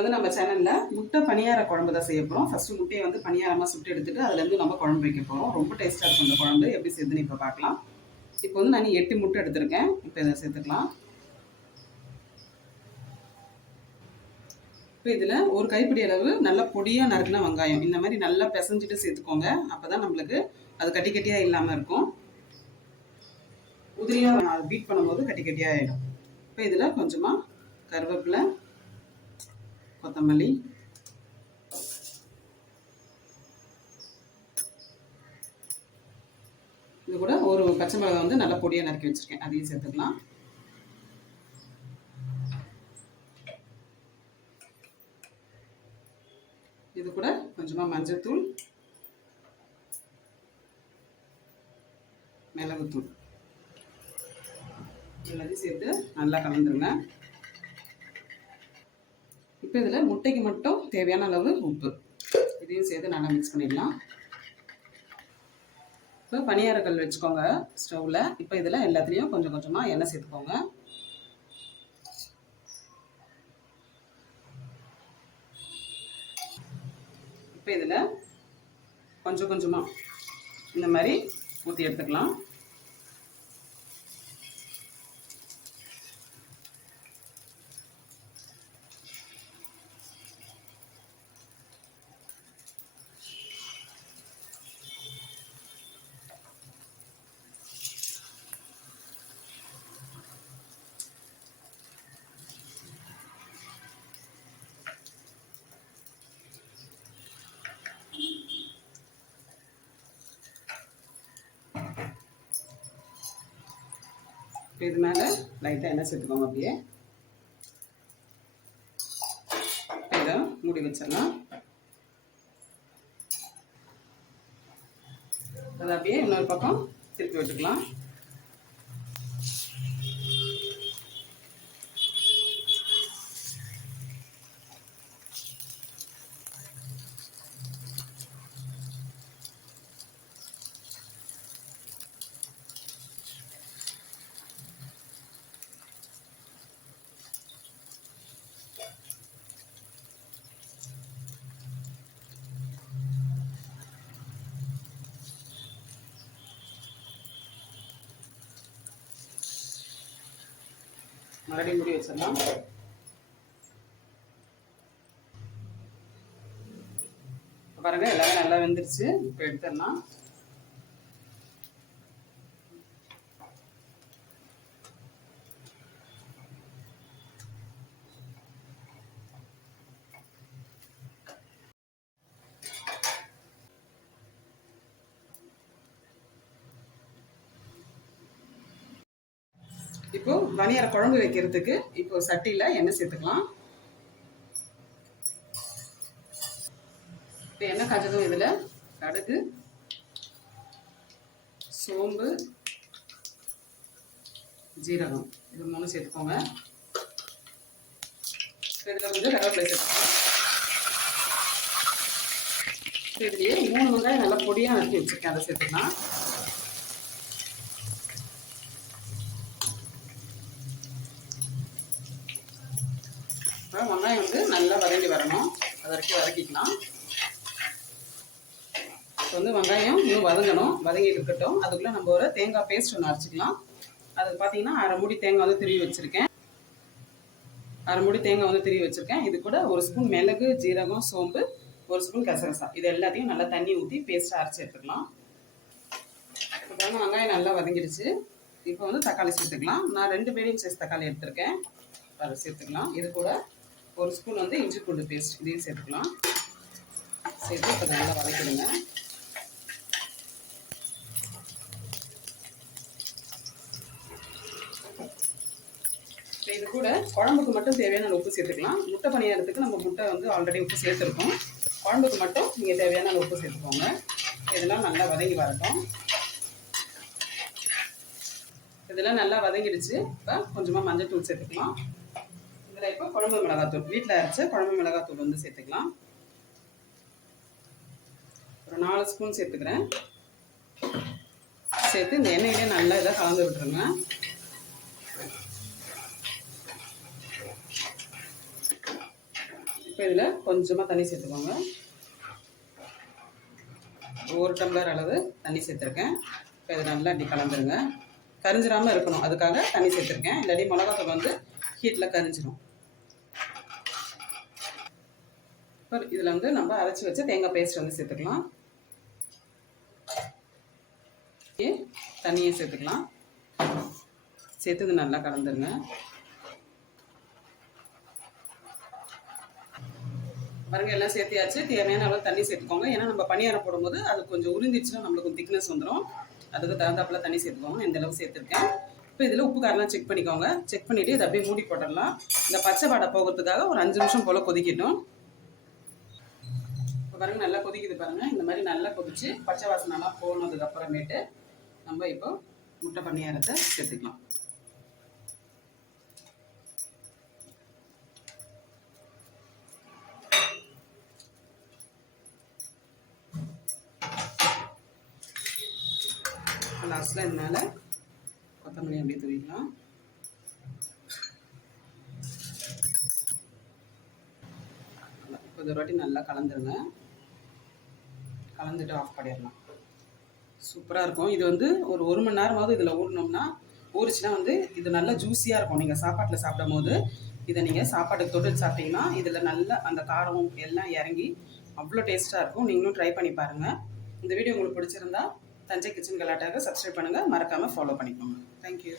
வந்து நம்ம சேனல்ல முட்டை பணியார குழம்பு தான் செய்ய போகிறோம். ஃபர்ஸ்ட் முட்டையை வந்து பணியாரமாக சுட்டு எடுத்துட்டு அதுலேருந்து நம்ம குழம்பு வைக்க போகிறோம். ரொம்ப டேஸ்ட்டாக இருக்கும் இந்த குழம்பு. எப்படி செய்யுதுன்னு இப்போ பார்க்கலாம். இப்போ வந்து நான் 8 முட்டை எடுத்திருக்கேன். இப்போ இதை சேர்த்துக்கலாம். இப்போ இதில் ஒரு கைப்பிடி அளவு நல்லா பொடியாக நறுக்கின வெங்காயம் இந்த மாதிரி நல்லா பிசைஞ்சிட்டு சேர்த்துக்கோங்க. அப்போ தான் நம்மளுக்கு அது கட்டி கட்டியாக இல்லாமல் இருக்கும். உதிரியாக பீட் பண்ணும்போது கட்டி கட்டியாக ஆகிடும். இப்போ இதில் கொஞ்சமாக கருவேப்பிலை, கொத்தமல்லி, இது கூட ஒரு பச்சை மிளகாய் வந்து நல்லா பொடியாக நறுக்கி வச்சிருக்கேன், அதையும் சேர்த்துக்கலாம். இது கூட கொஞ்சமாக மஞ்சள்தூள், மிளகுத்தூள் எல்லாத்தையும் சேர்த்து நல்லா கலந்துருங்க. இப்போ இதில் முட்டைக்கு மட்டும் தேவையான அளவு உப்பு இதையும் சேர்த்து நல்லா மிக்ஸ் பண்ணிடலாம். இப்போ பணியாரக்கல் வச்சுக்கோங்க ஸ்டவ்வில். இப்போ இதில் எல்லாத்துலேயும் கொஞ்சம் கொஞ்சமாக எண்ணெய் சேர்த்துக்கோங்க. இப்போ இதில் கொஞ்சம் கொஞ்சமாக இந்த மாதிரி ஊற்றி எடுத்துக்கலாம். இது மேலே லைட்டாக எண்ணெய் சேர்த்துக்கோங்க. அப்படியே இதை மூடி வச்சிடலாம். அதை அப்படியே இன்னொரு பக்கம் திருப்பி வச்சுக்கலாம். மறுபடியும் மூடி வச்சிடலாம். பாருங்க எல்லாமே நல்லா வெந்துருச்சு. இப்போ எடுத்துடலாம். இப்போ பணியார குழம்பு வைக்கிறதுக்கு இப்போ சட்டியில் எண்ணெய் சேர்த்துக்கலாம். இப்போ எண்ணெய் காய்ச்சதும் இதில் கடுகு, சோம்பு, ஜீரகம் இது 3 சேர்த்துக்கோங்க. இதில் வந்து கருவேப்பிலை சேர்த்துக்கலாம். இதுலேயே 3 வெங்காயம் நல்லா பொடியாக நறுக்கி வச்சுருக்கேன், அதை சேர்த்துக்கலாம். வெங்காயம் வந்து நல்லா வதங்கி வரணும், அது வரைக்கும் வதக்கிக்கலாம். இப்போ வந்து வெங்காயம் இன்னும் வதங்கணும், வதங்கிட்டு இருக்கட்டும். அதுக்குள்ளே நம்ம ஒரு தேங்காய் பேஸ்ட் ஒன்று அரைச்சிக்கலாம். அது பார்த்தீங்கன்னா 1/2 மூடி தேங்காய் வந்து திருவி வச்சுருக்கேன். 1/2 மூடி தேங்காய் வந்து திருவி வச்சுருக்கேன். இது கூட 1 ஸ்பூன் மிளகு, ஜீரகம், சோம்பு, 1 ஸ்பூன் கசகசா இது எல்லாத்தையும் நல்லா தண்ணி ஊற்றி பேஸ்ட்டாக அரைச்சி எடுத்துக்கலாம். இப்போ பாருங்க வெங்காயம் நல்லா வதங்கிடுச்சு. இப்போ வந்து தக்காளி சேர்த்துக்கலாம். நான் 2 மீடியம் சைஸ் தக்காளி எடுத்திருக்கேன், அதை சேர்த்துக்கலாம். இது கூட 1 ஸ்பூன் வந்து இஞ்சி பூண்டு பேஸ்ட் இதையும் சேர்த்துக்கலாம். சேர்த்து இப்போ நல்லா வதக்கிடுங்க. இது கூட குழம்புக்கு மட்டும் தேவையான உப்பு சேர்த்துக்கலாம். முட்டை பணியாரத்துக்கு நம்ம முட்டை வந்து ஆல்ரெடி உப்பு சேர்த்துருக்கோம். குழம்புக்கு மட்டும் நீங்கள் தேவையான உப்பு சேர்த்துக்கோங்க. இதெல்லாம் நல்லா வதங்கி வரட்டும். இதெல்லாம் நல்லா வதங்கிடுச்சு. இப்போ கொஞ்சமாக மஞ்சள் தூள் சேர்த்துக்கலாம். இதில் இப்போ குழம்பு மிளகாத்தூள் வீட்டில் அரைச்ச குழம்பு மிளகாத்தூள் வந்து சேர்த்துக்கலாம். ஒரு 4 ஸ்பூன் சேர்த்துக்கிறேன். சேர்த்து இந்த எண்ணெயிலே நல்லா இதை கலந்து விட்டுருங்க. இப்போ இப்போ இதில் கொஞ்சமாக தண்ணி சேர்த்துக்கோங்க. 1 டம்ளர் அளவு தண்ணி சேர்த்துருக்கேன். இப்போ இது நல்லா இப்படி கலந்துருங்க. கரிஞ்சிடாமல் இருக்கணும், அதுக்காக தண்ணி சேர்த்துருக்கேன். இல்லாட்டி மிளகாத்தூள் வந்து ஹீட்டில் கரிஞ்சிடும். இப்போ இதில் வந்து நம்ம அரைச்சி வச்ச தேங்காய் பேஸ்ட் வந்து சேர்த்துக்கலாம். தண்ணியை சேர்த்துக்கலாம். சேர்த்து இது நல்லா கலந்துருங்க. பாருங்க, எல்லாம் சேர்த்தியாச்சு. தேவையான அளவு தண்ணி சேர்த்துக்கோங்க. ஏன்னா நம்ம பணியாரம் போடும்போது அது கொஞ்சம் உறிஞ்சிச்சுன்னா நம்மளுக்கு திக்னஸ் வந்துடும். அதுக்கு தகுந்தாப்புல தண்ணி சேர்த்துக்கோங்க. இந்த அளவு சேர்த்துருக்கேன். இப்போ இதில் உப்பு காரெல்லாம் செக் பண்ணிக்கோங்க. செக் பண்ணிவிட்டு இதை அப்படியே மூடி போட்டுடலாம். இந்த பச்சை வாடை போகிறதுக்காக ஒரு 5 நிமிஷம் போல் கொதிக்கட்டும். இப்போ பாருங்கள், நல்லா கொதிக்குது பாருங்கள். இந்த மாதிரி நல்லா கொதிச்சு பச்சை வாசனைலாம் போனதுக்கு அப்புறமேட்டு நம்ம இப்போ முட்டை பணியாரத்தை சேர்த்துக்கலாம். லாஸ்ட்டில் இது மேலே கொத்தமல்லி அப்படியே தூவிக்கலாம். இப்போ ஒரு வாட்டி நல்லா கலந்துருங்க. கலந்துட்டு ஆஃப் பண்ணிடலாம். சூப்பராக இருக்கும். இது வந்து ஒரு 1 மணி நேரமாவது இதில் ஊறினோம்னா, ஊறிச்சுன்னா வந்து இது நல்லா ஜூஸியாக இருக்கும். நீங்கள் சாப்பாட்டில் சாப்பிடும் போது இதை நீங்கள் சாப்பாட்டுக்கு தொட்டு சாப்பிட்டீங்கன்னா இதில் நல்லா அந்த காரம் எல்லாம் இறங்கி அவ்வளோ டேஸ்ட்டாக இருக்கும். நீங்களும் ட்ரை பண்ணி பாருங்கள். இந்த வீடியோ உங்களுக்கு பிடிச்சிருந்தா தஞ்சை கிச்சன் கலாட்டாவை சப்ஸ்கிரைப் பண்ணுங்கள். மறக்காமல் ஃபாலோ பண்ணிக்கோங்க. தேங்க்யூ.